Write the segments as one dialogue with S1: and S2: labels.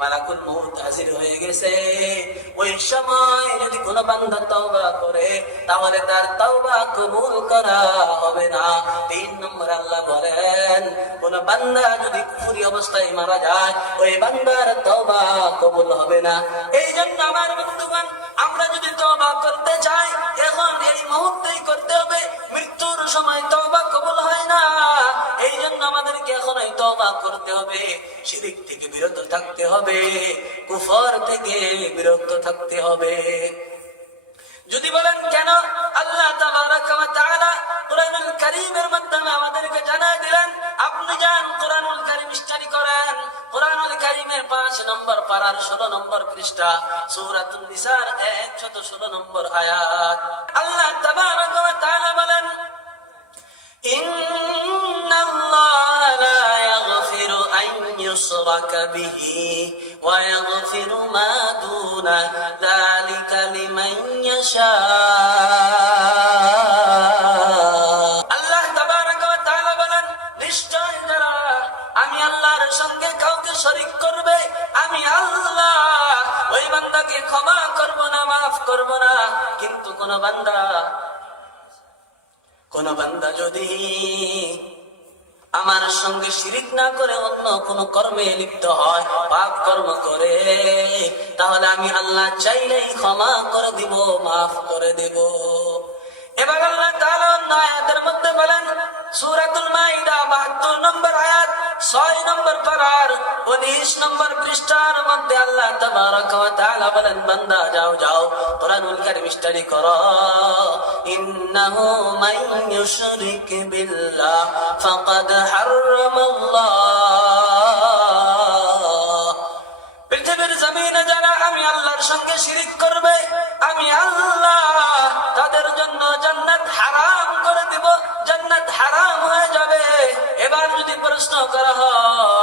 S1: মালাকুল মউত হাজির হয়ে গেছে। ওই সময় যদি কোন বান্দা তওবা করে, তাহলে তার তওবা কবুল করা হবে না। তিন নম্বর আল্লাহ বলেন, কোন বান্দা যদি কুফরি অবস্থায় মারা যায়, ওই বান্দার তওবা কবুল হবে না। এই জন্য আমার বন্ধুগণ আমাদেরকে এখন এই তওবা করতে হবে, শিরিক থেকে বিরত থাকতে হবে, কুফর থেকে বিরত থাকতে হবে। যদি বলেন, কেন আল্লাহ কোরআনুল কারীমের মাধ্যমে আমাদেরকে জানায় দিলেন, আপনি যান কোরআনুল কারীম স্টাডি করেন। কোরআনুল কারীমের 5 নম্বর পারার 16 নম্বর পৃষ্ঠা, সূরাতুন নিসার 116 নম্বর আয়াত। আল্লাহ তাবারাকা يشرك به ويغفر ما دون ذلك لمن يشاء আল্লাহ তাবারাকা ওয়া তাআলা বলেন নিশ্চয় যারা আমি আল্লাহর সঙ্গে কাউকে শরীক করবে আমি আল্লাহ ওই বান্দাকে ক্ষমা করব না মাফ করব না কিন্তু কোন বান্দা কোন বান্দা যদি আমার সঙ্গে শিরিক না করে অন্য কোন কর্মে লিপ্ত হয়, পাপ কর্ম করে। তাহলে আমি আল্লাহ চাইলেই ক্ষমা করে দিব, মাফ করে দেব। এবার আল্লাহ তাহলে অন্য আয়াতের মধ্যে বলেন, সুরাতুল মাইদা 72 নম্বর আয়াত 6 পারার 19 নম্বর পৃষ্ঠার মধ্যে আল্লাহ বলেন, বান্দা, যাও যাও স্টাডি করো। ইন্নাহু ইউশরিক বিল্লাহ, ফাকাদ পৃথিবীর জমিনে যারা আমি আল্লাহর সঙ্গে শিরিক করবে, আমি আল্লাহ তাদের জন্য জান্নাত হারাম করে দিব, জান্নাত হারাম হয়ে যাবে। এবার যদি প্রশ্ন করা হয়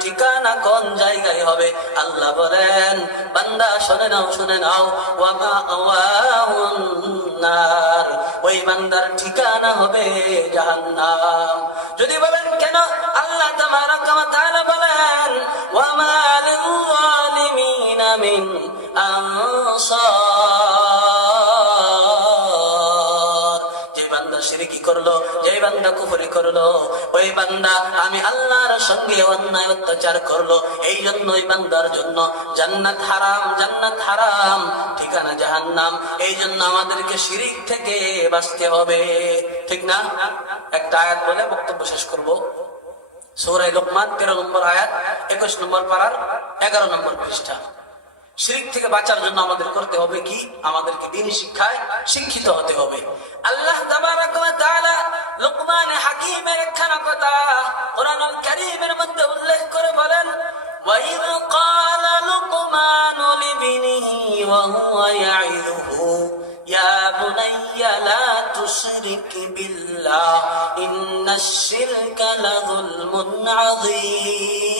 S1: ঠিকানা হবে? আল্লাহ বলেন, বান্দা, শুনে নাও শুনে নাও, ওয়ামা ওই বান্দার ঠিকানা হবে জাহান্নাম। যদি বলেন কেন? আল্লাহ তাবারাকা ওয়া তাআলা বলেন শিরকি করল? বান্দা কুফরি করল, ওই বান্দা আমি আল্লাহর সঙ্গে অন্যায় অত্যাচার করল। এই জন্য ওই বান্দার জন্য জান্নাত হারাম জান্নাত হারাম, ঠিকানা জাহান্নাম। এই জন্য আমাদেরকে শিরিক থেকে বাঁচতে হবে। ঠিক না? একটা আয়াত বলে বক্তব্য শেষ করব। সৌরাই লোকমান, তেরো নম্বর আয়াত, একুশ নম্বর পাড়ার এগারো নম্বর পৃষ্ঠা। শিরিক থেকে বাঁচার জন্য আমাদের করতে হবে কি? আমাদেরকে দিনী শিক্ষায় শিক্ষিত হতে হবে। وَهُوَ يَعِظُهُ. يَا بُنَيَّ لَا تُشْرِكْ بِاللَّهِ إِنَّ الشِّرْكَ لَظُلْمٌ عَظِيمٌ.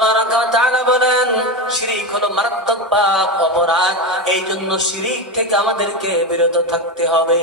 S1: তাবারাকা বলেন, শিরিক হলো মারাত্মক পাপ, অপরাধ। এই জন্য শিরিক থেকে আমাদেরকে বিরত থাকতে হবে।